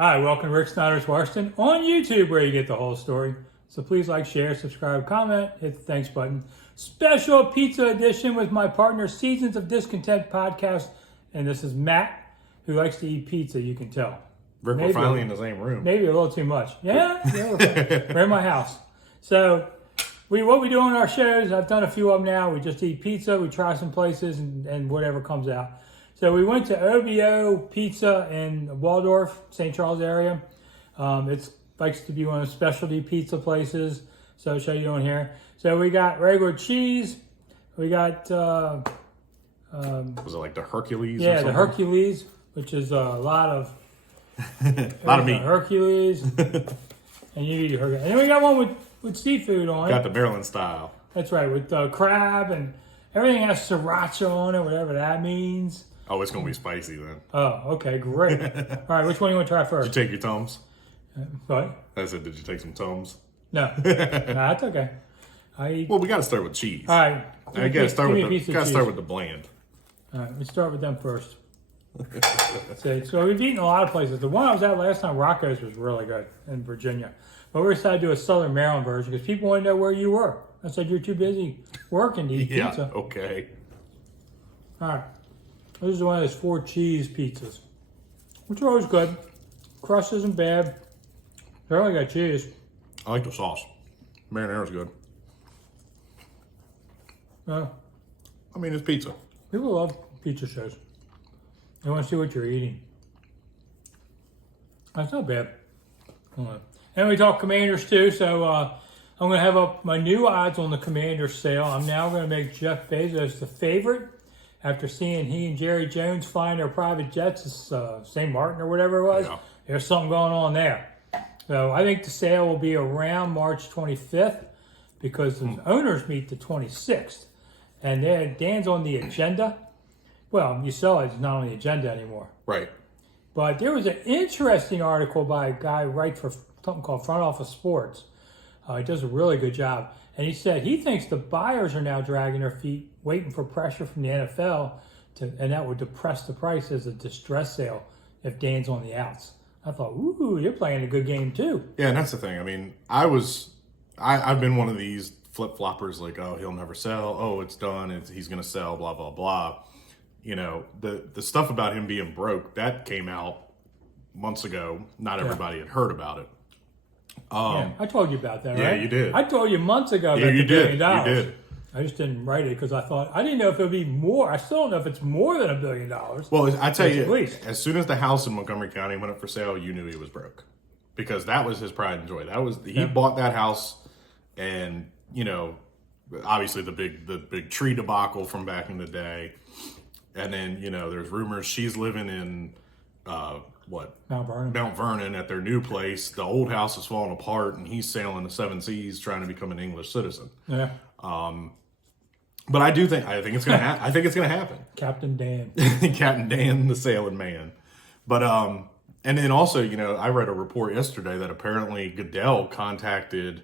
Hi, welcome to Rick Snider's Washington on YouTube, where you get the whole story. So please like, share, subscribe, comment, hit the thanks button. Special pizza edition with my partner, Seasons of Discontent podcast. And this is Matt, who likes to eat pizza, you can tell. Rick, we're finally in the same room. Maybe a little too much. Yeah, we're in my house. So what we do on our shows, I've done a few of them now. We just eat pizza, we try some places, and whatever comes out. So we went to OBO Pizza in Waldorf, St. Charles area. It likes to be one of the specialty pizza places. So I'll show you on here. So we got regular cheese. We got... was it like the Hercules? Yeah, or something? the Hercules, which is a lot of... a lot of meat. Hercules. And you eat Hercules. And then we got one with seafood on it. Got the Maryland style. That's right, with crab and everything has sriracha on it, whatever that means. Oh, it's going to be spicy then. Oh, okay, great. All right, which one do you want to try first? Did you take your Tums? What? I said, did you take some Tums? No. No, that's okay. Well, we got to start with cheese. All right. I got to start with the bland. All right, we start with them first. So we've eaten a lot of places. The one I was at last time, Rocco's, was really good in Virginia. But we decided to do a Southern Maryland version because people want to know where you were. I said, you're too busy working to eat pizza. Yeah, okay. All right. This is one of those 4 cheese pizzas, which are always good. Crust isn't bad. They only got cheese. I like the sauce. Marinara's good. I mean, it's pizza. People love pizza shows. They want to see what you're eating. That's not bad. And we talk Commanders too, so I'm going to have up my new odds on the Commanders sale. I'm now going to make Jeff Bezos the favorite after seeing he and Jerry Jones flying their private jets to St. Martin or whatever it was. Yeah. There's something going on there. So I think the sale will be around March 25th because the owners meet the 26th. And Dan's on the agenda. Well, you saw it's not on the agenda anymore. Right. But there was an interesting article by a guy who writes for something called Front Office Sports. He does a really good job. And he said he thinks the buyers are now dragging their feet, waiting for pressure from the NFL, and that would depress the price as a distress sale if Dan's on the outs. I thought, ooh, you're playing a good game too. Yeah, and that's the thing. I mean, I've been one of these flip-floppers like, oh, he'll never sell. Oh, it's done. He's going to sell, blah, blah, blah. You know, the stuff about him being broke, that came out months ago. Not everybody had heard about it. Yeah, I told you about that, right? Yeah, you did. I told you months ago about the $1 billion. You did. I just didn't write it because I thought, I didn't know if it would be more. I still don't know if it's more than $1 billion. Well, I tell you, as soon as the house in Montgomery County went up for sale, you knew he was broke. Because that was his pride and joy. He bought that house, and, you know, obviously the big tree debacle from back in the day. And then, you know, there's rumors she's living in Mount Vernon at their new place. The old house is falling apart, and he's sailing the 7 seas trying to become an English citizen. Yeah. But I think it's gonna I think it's gonna happen. Captain Dan. Captain Dan, the sailing man. But and then also, you know, I read a report yesterday that apparently Goodell contacted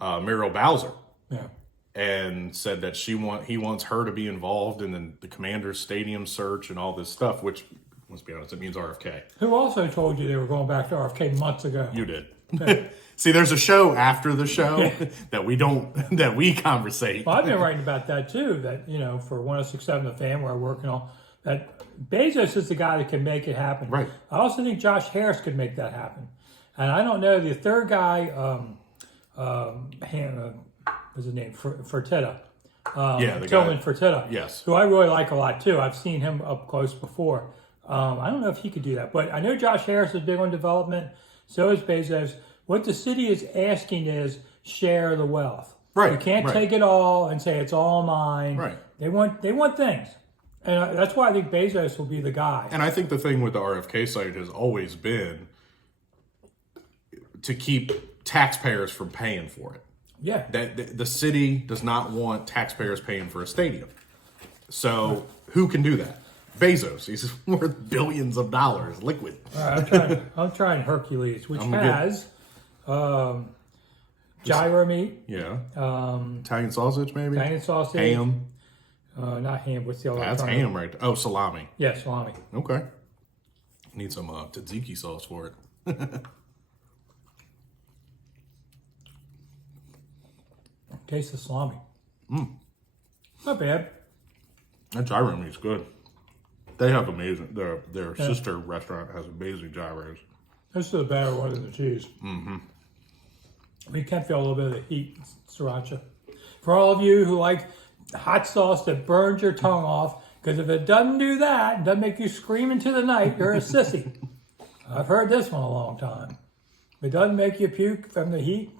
Muriel Bowser. Yeah. And said that he wants her to be involved in the Commanders stadium search and all this stuff, which, let's be honest, it means RFK. Who also told you they were going back to RFK months ago? You did. Okay. See, there's a show after the show that we conversate. Well, I've been writing about that too, that, you know, for 106.7 The Fan, where I work and all, that Bezos is the guy that can make it happen. Right. I also think Josh Harris could make that happen. And I don't know, the third guy, what's his name? Fertitta. Tillman Fertitta. Yes. Who I really like a lot too. I've seen him up close before. I don't know if he could do that, but I know Josh Harris is big on development. So is Bezos. What the city is asking is share the wealth. Right. You can't take it all and say it's all mine. Right. They want things. And that's why I think Bezos will be the guy. And I think the thing with the RFK site has always been to keep taxpayers from paying for it. Yeah. That the city does not want taxpayers paying for a stadium. So who can do that? Bezos. He's worth billions of dollars liquid. All right, I'm trying Hercules, which has gyro meat. Yeah. Italian sausage, maybe? Italian sausage. Ham. Not ham. What's the other one? That's ham right there. Oh, salami. Yeah, salami. Okay. Need some tzatziki sauce for it. Taste the salami. Not bad. That gyro meat's good. They have amazing. Their sister restaurant has amazing gyros. This is the better one than the cheese. We can feel a little bit of the heat, sriracha. For all of you who like hot sauce that burns your tongue off, because if it doesn't do that, it doesn't make you scream into the night, you're a sissy. I've heard this one a long time. If it doesn't make you puke from the heat,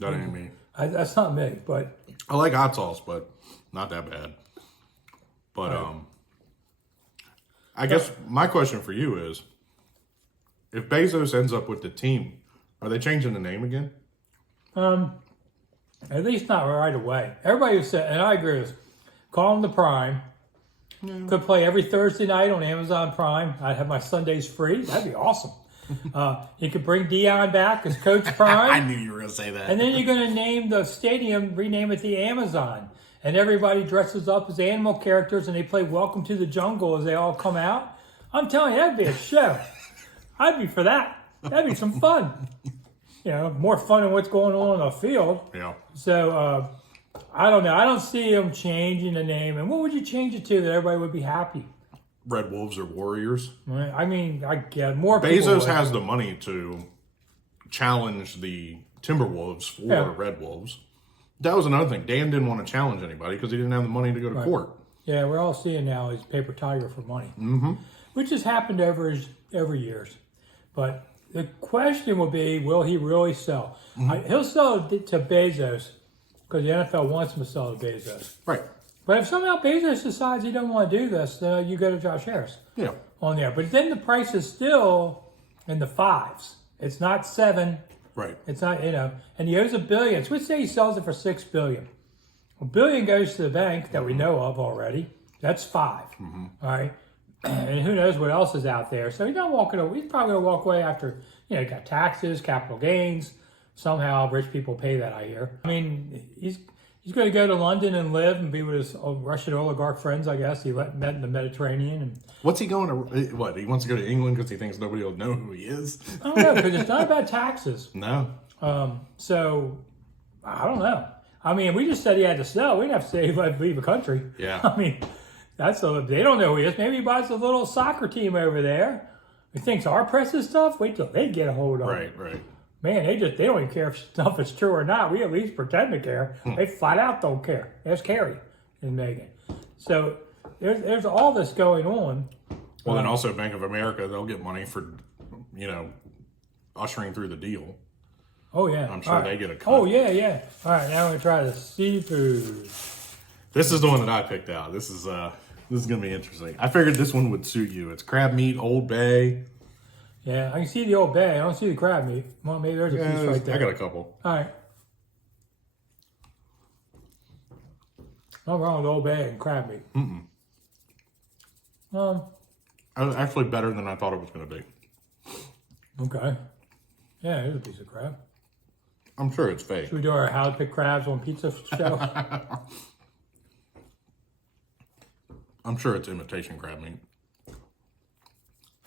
That ain't me. That's not me, but I like hot sauce, but not that bad. But I guess my question for you is, if Bezos ends up with the team, are they changing the name again? at least not right away. Everybody said, and I agree with this, call them the Prime. Could play every Thursday night on Amazon Prime. I'd have my Sundays free. That'd be awesome. You could bring Dion back as Coach Prime. I knew you were going to say that. And then you're going to name the stadium, rename it the Amazon. And everybody dresses up as animal characters and they play Welcome to the Jungle as they all come out. I'm telling you, that'd be a show. I'd be for that. That'd be some fun. You know, more fun than what's going on the field. Yeah. So, I don't know. I don't see them changing the name. And what would you change it to that everybody would be happy? Red Wolves or Warriors. I mean, I get more people. Bezos has the money to challenge the Timberwolves for Red Wolves. That was another thing. Dan didn't want to challenge anybody because he didn't have the money to go to court. Yeah, we're all seeing now he's paper tiger for money, which has happened every years. But the question will be, will he really sell? He'll sell it to Bezos because the NFL wants him to sell to Bezos. Right. But if somehow Bezos decides he doesn't want to do this, you go to Josh Harris on there. But then the price is still in the fives. It's not 7. Right. It's not, and he owes $1 billion. So let's say he sells it for $6 billion. $1 billion goes to the bank that we know of already. That's 5. All right. And who knows what else is out there. So he's not walking away. He's probably going to walk away after, you got taxes, capital gains. Somehow rich people pay that, I hear. I mean, he's going to go to London and live and be with his Russian oligarch friends, I guess. He met in the Mediterranean. And what's he going to, what, he wants to go to England because he thinks nobody will know who he is? I don't know, because it's not about taxes. No. So, I don't know. I mean, we just said he had to sell. We didn't have to say he had to leave the country. Yeah. I mean, they don't know who he is. Maybe he buys a little soccer team over there. He thinks our press is tough. Wait till they get a hold of it. Right. Man, they don't even care if stuff is true or not. We at least pretend to care. They flat out don't care. There's Carrie and Megan. So there's all this going on. Well, then also Bank of America, they'll get money for, ushering through the deal. Oh, yeah. I'm sure they get a cut. Oh, yeah. All right, now we're going to try the seafood. This is the one that I picked out. This is going to be interesting. I figured this one would suit you. It's crab meat, Old Bay. Yeah, I can see the Old Bay. I don't see the crab meat. Well, maybe there's a piece right there. I got a couple. All right. Nothing wrong with Old Bay and crab meat. Actually better than I thought it was going to be. Okay. Yeah, here's a piece of crab. I'm sure it's fake. Should we do our how to pick crabs on pizza show? I'm sure it's imitation crab meat.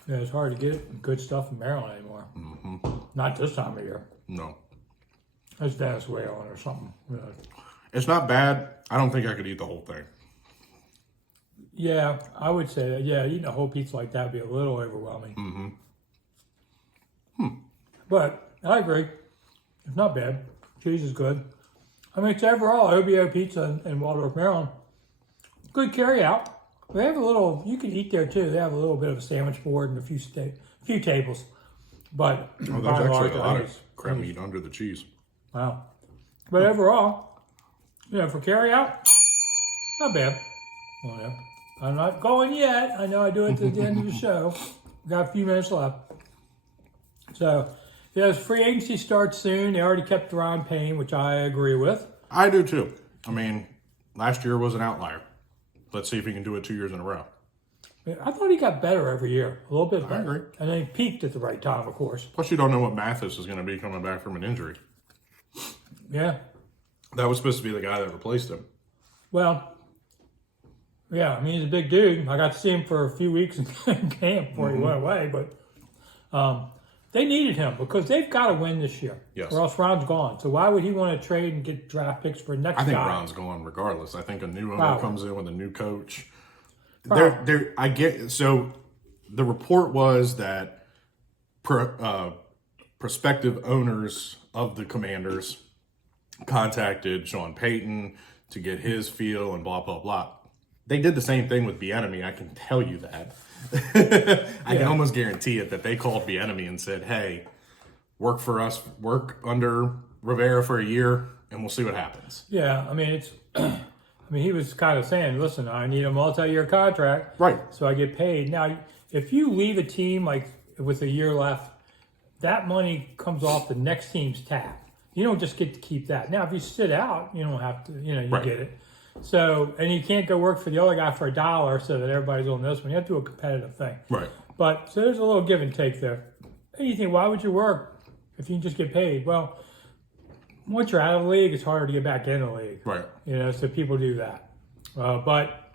Yeah, it's hard to get good stuff in Maryland anymore. Not this time of year. No. It's Venezuelan or something. It's not bad. I don't think I could eat the whole thing. Yeah, I would say that. Yeah, eating a whole pizza like that would be a little overwhelming. But I agree. It's not bad. Cheese is good. I mean, it's overall OBO Pizza in Waldorf, Maryland. Good carry out. They have a little, you can eat there too. They have a little bit of a sandwich board and a few tables. But there's actually a lot of crab meat under the cheese. Wow. But overall, for carry out, not bad. Well, yeah. I'm not going yet. I know I do it at the end of the show. We've got a few minutes left. So, free agency starts soon. They already kept Ron Payne, which I agree with. I do too. I mean, last year was an outlier. Let's see if he can do it 2 years in a row. I thought he got better every year, a little bit better. I agree. And then he peaked at the right time, of course. Plus, you don't know what Mathis is going to be coming back from an injury. Yeah. That was supposed to be the guy that replaced him. Well, yeah, I mean, he's a big dude. I got to see him for a few weeks in camp before he went away. But they needed him because they've got to win this year. Yes. Or else Ron's gone. So why would he want to trade and get draft picks for next guy? I think Ron's gone regardless. I think a new owner comes in with a new coach. I get so the report was that prospective owners of the Commanders contacted Sean Payton to get his feel and blah blah blah. They did the same thing with Bieniemy. I can tell you that. I can almost guarantee it that they called Bieniemy and said, "Hey, work for us, work under Rivera for a year, and we'll see what happens." Yeah, I mean it's. I mean, he was kind of saying, "Listen, I need a multi-year contract, right? So I get paid." Now, if you leave a team like with a year left, that money comes off the next team's tab. You don't just get to keep that. Now, if you sit out, you don't have to. You get it. So, and you can't go work for the other guy for $1 so that everybody's on this one. You have to do a competitive thing. Right. But, so there's a little give and take there. And you think, why would you work if you can just get paid? Well, once you're out of the league, it's harder to get back in the league. Right. So people do that. But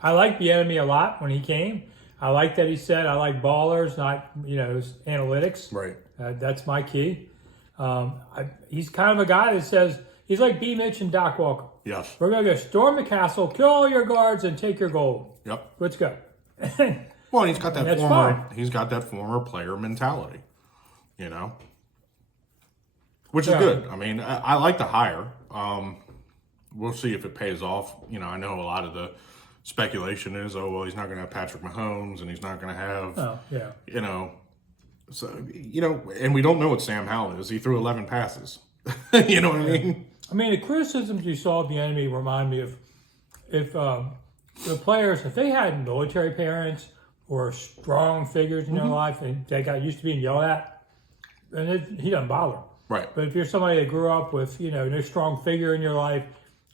I like Bieniemy a lot when he came. I like that he said, I like ballers, not, analytics. Right. That's my key. He's kind of a guy that says, he's like B. Mitch and Doc Walker. Yes. We're going to go storm the castle, kill all your guards, and take your gold. Yep. Let's go. Well, he's got that fine. He's got that former player mentality, which is good. I mean, I like the hire. We'll see if it pays off. I know a lot of the speculation is, he's not going to have Patrick Mahomes, and he's not going to have, so, and we don't know what Sam Howell is. He threw 11 passes. You know what I mean? I mean, the criticisms you saw of the enemy remind me of if the players, if they had military parents or strong figures in their life and they got used to being yelled at, then he doesn't bother. Right. But if you're somebody that grew up with, no strong figure in your life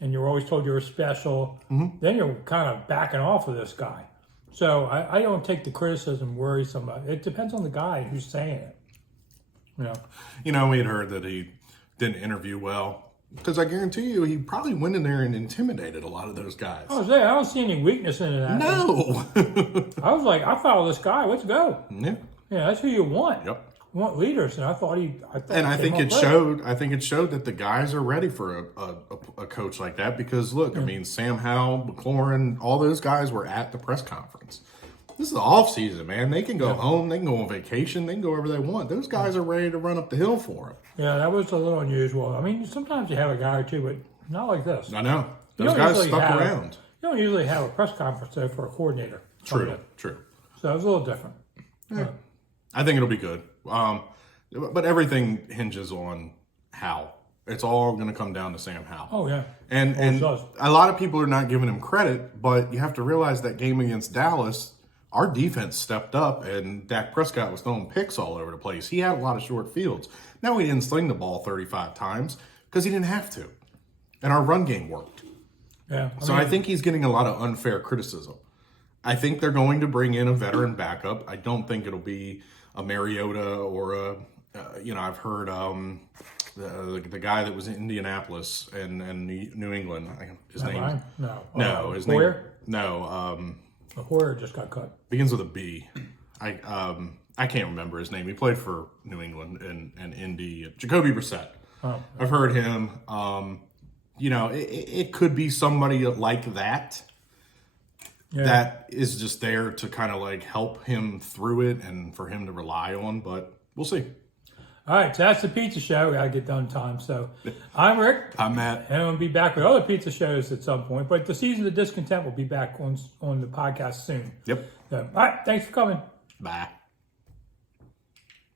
and you're always told you were special, then you're kind of backing off of this guy. So I don't take the criticism worrisome. It depends on the guy who's saying it. We had heard that he didn't interview well. Because I guarantee you, he probably went in there and intimidated a lot of those guys. I don't see any weakness in that. No. I was like, I follow this guy. Let's go. Yeah. Yeah, that's who you want. Yep. You want leaders, and I thought I think it showed. I think it showed that the guys are ready for a coach like that. Because look, I mean, Sam Howell, McLaurin, all those guys were at the press conference. This is the off season, man. They can go home. They can go on vacation. They can go wherever they want. Those guys are ready to run up the hill for him. Yeah, that was a little unusual. I mean, sometimes you have a guy or two, but not like this. I know. Those guys stuck around. You don't usually have a press conference, though, for a coordinator. True. So it was a little different. Yeah. I think it'll be good. But everything hinges on how. It's all going to come down to Sam Howell. Oh, yeah. And a lot of people are not giving him credit, but you have to realize that game against Dallas, our defense stepped up, and Dak Prescott was throwing picks all over the place. He had a lot of short fields. Now, he didn't sling the ball 35 times because he didn't have to. And our run game worked. Yeah. I think he's getting a lot of unfair criticism. I think they're going to bring in a veteran backup. I don't think it'll be a Mariota or a, I've heard the guy that was in Indianapolis and New England. His name? No. His name? Hoyer? No. Hoyer just got cut. Begins with a B. I can't remember his name. He played for New England and Indy. Jacoby Brissett. Oh. I've heard him. It could be somebody like that. Yeah. That is just there to kind of like help him through it and for him to rely on, but we'll see. All right, so that's the pizza show. We got to get done in time. So I'm Rick. I'm Matt. And we'll be back with other pizza shows at some point. But the Seasons of Discontent will be back on the podcast soon. Yep. So, all right, thanks for coming. Bye.